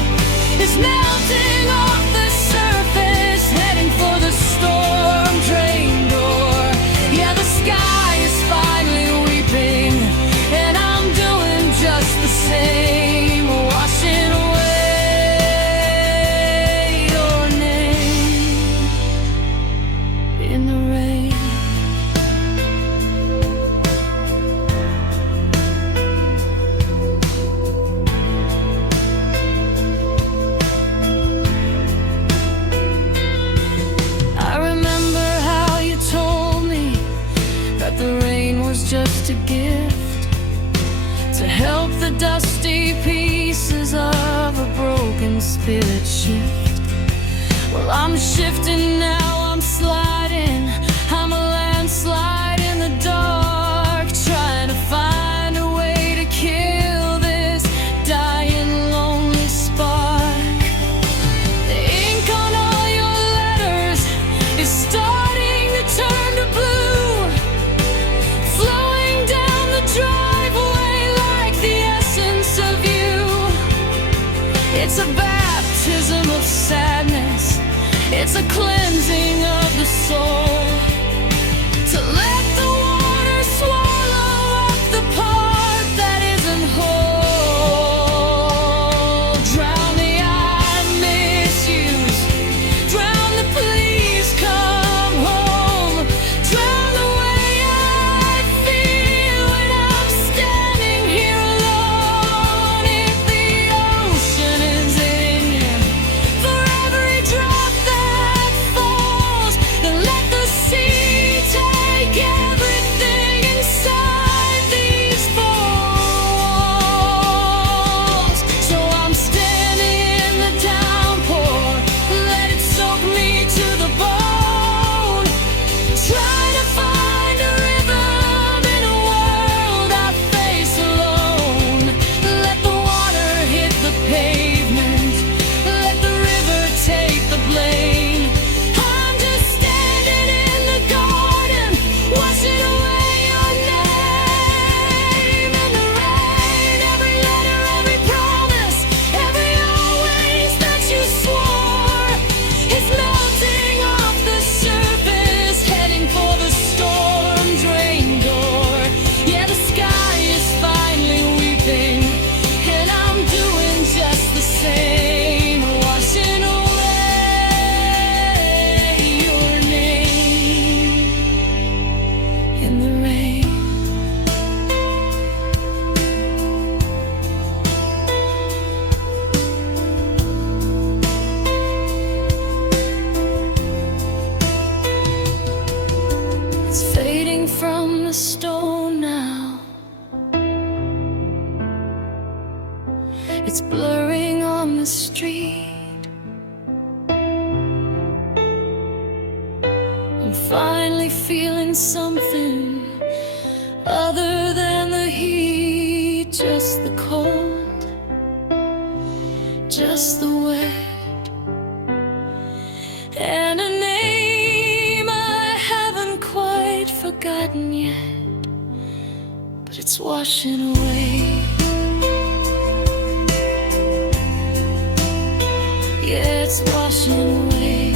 is melting off the surface, heading for the storm drain door. Yeah, the sky is finally weeping, and I'm doing just the same, washing away your name in the rain. I remember how you told me that the rain was just a gift to help the dusty pieces of a broken spirit shift. Well, I'm shifting now, I'm sliding, I'm a landslide in the dark, trying to find a way to kill this dying lonely spark. The ink on all your letters is starting to turn to blue, flowing down the driveway like the essence of you. It's a baptism of sadness, it's a cleansing of the soul, to let the water swallow up the part that isn't whole. Drown the I misuse, drown the please come home, drown the way I feel when I'm standing here alone. If the ocean is in you, for every drop that falls, then let the sea take it on the street. I'm finally feeling something other than the heat, just the cold, just the wet, and a name I haven't quite forgotten yet, but it's washing away. Yeah, it's washing away.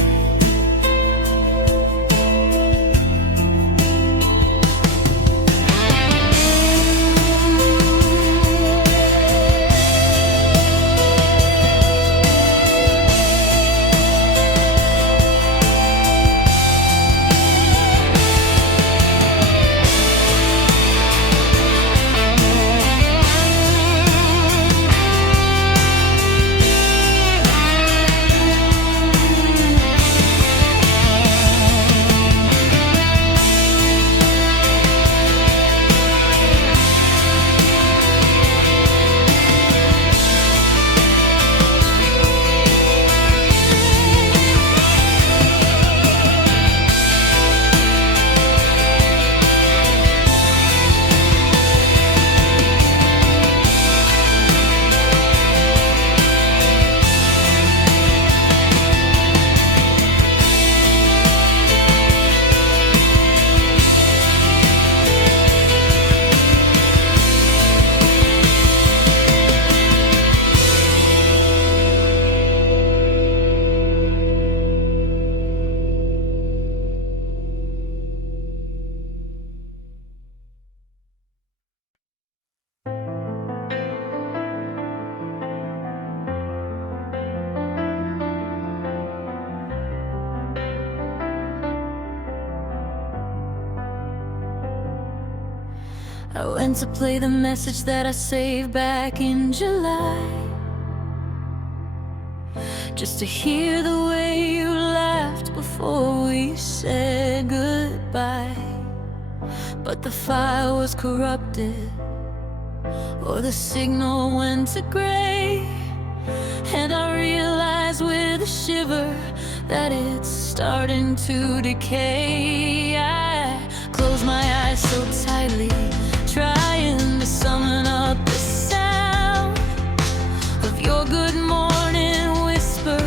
I went to play the message that I saved back in July, just to hear the way you laughed before we said goodbye. But the file was corrupted, or the signal went to gray, and I realized with a shiver that it's starting to decay. I closed my eyes so tightly, trying to summon up the sound of your good morning whisper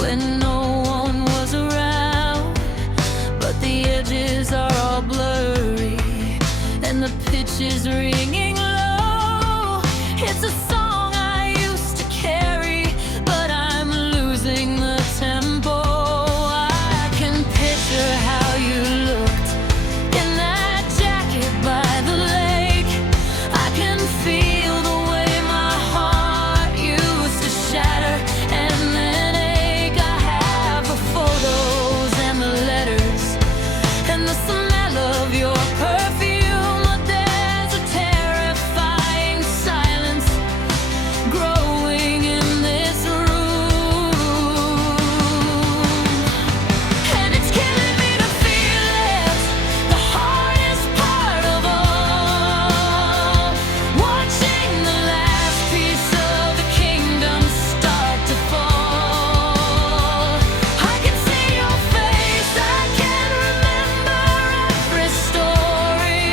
when no one was around. But the edges are all blurry and the pitch is ringing low. It's a song I used to carry, but I'm losing the tempo. I can picture how you looked in that jacket by the lake. I can feel the way my heart used to shatter and then ache. I have the photos and the letters and the smell of your perfume, but there's a terrifying silence growing in this room, and it's killing me to feel it. The hardest part of all, watching the last piece of the kingdom start to fall. I can see your face, I can remember every story,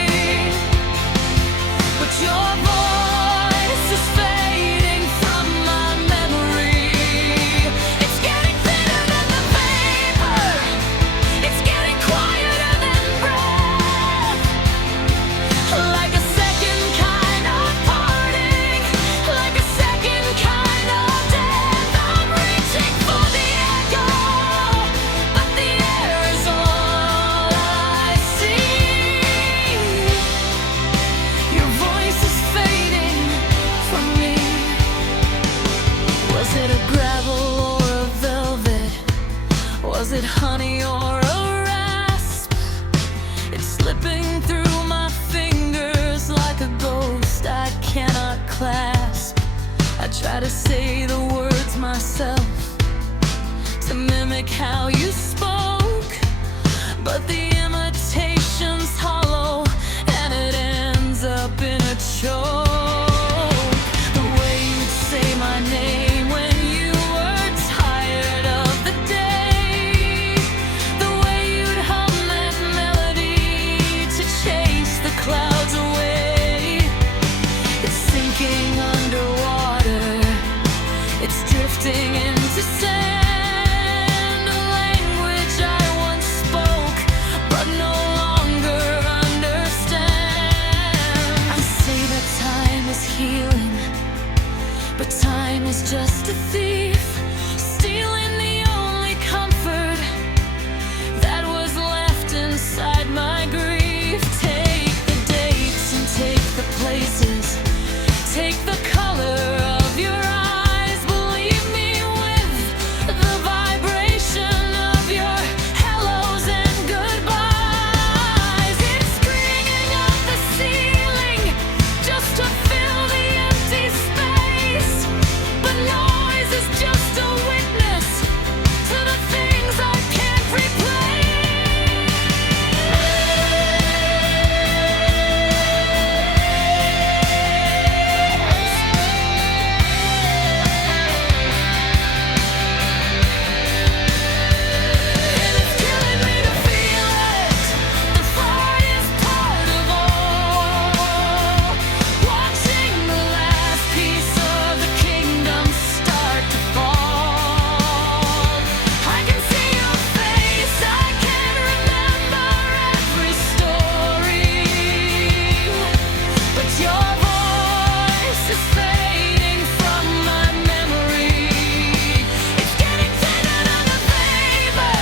but your voice is fading from my memory. It's getting thinner than the vapor, it's getting quieter than breath, like a second kind of parting, like a second kind of death. I'm reaching for the echo, but the air is all I see. Your voice is fading from me. Was it a gravel or a velvet? Was it honey or a rasp? It's slipping through my fingers like a ghost I cannot clasp. I try to say the words myself to mimic how you spoke, but the imitation's hollow and it ends up in a choke. The way you'd say my name when drifting into sand, a language I once spoke but no longer understand. I say that time is healing, but time is just a thief, stealing the only comfort that was left inside my grief. Take the dates and take the places, take the color of your eyes. Believe me with the vibration of your hellos and goodbyes. It's stringing up the ceiling just to fill the empty space, but noise is just a witness to the things I can't replace. And it's killing me to feel it, the farthest part of all. Watching the last piece of the kingdom start to fall. I can see your face, I can remember every story, but your voice is fading from my memory. It's getting thinner than a vapor,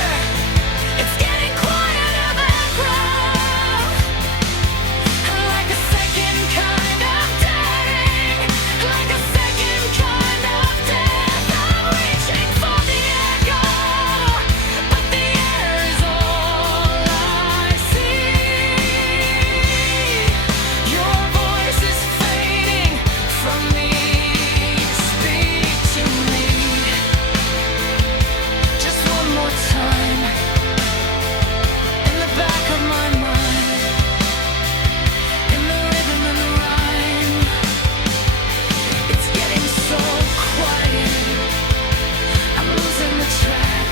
it's getting quieter than ground, like a second kind of dying, like a second kind of death. I'm reaching for the echo, but the air is all I see. Your voice is fading from me. Speak to me just one more time, in the back of my mind, in the rhythm and the rhyme. It's getting so quiet, I'm losing the track.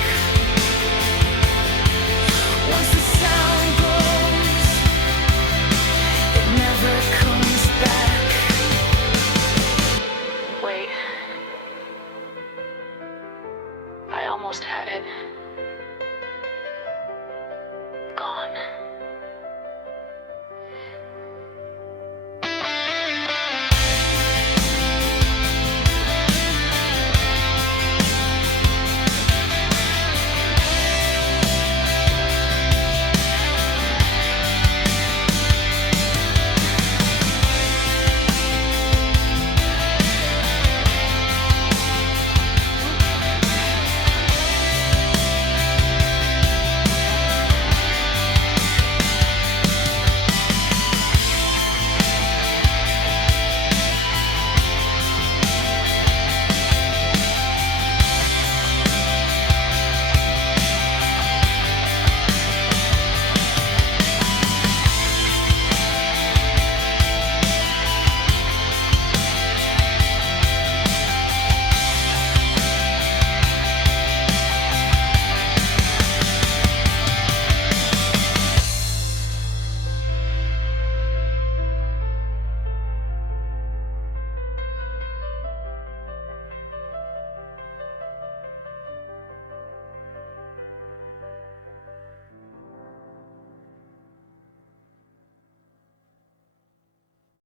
Once the sound goes, it never comes back. Wait, I almost had it.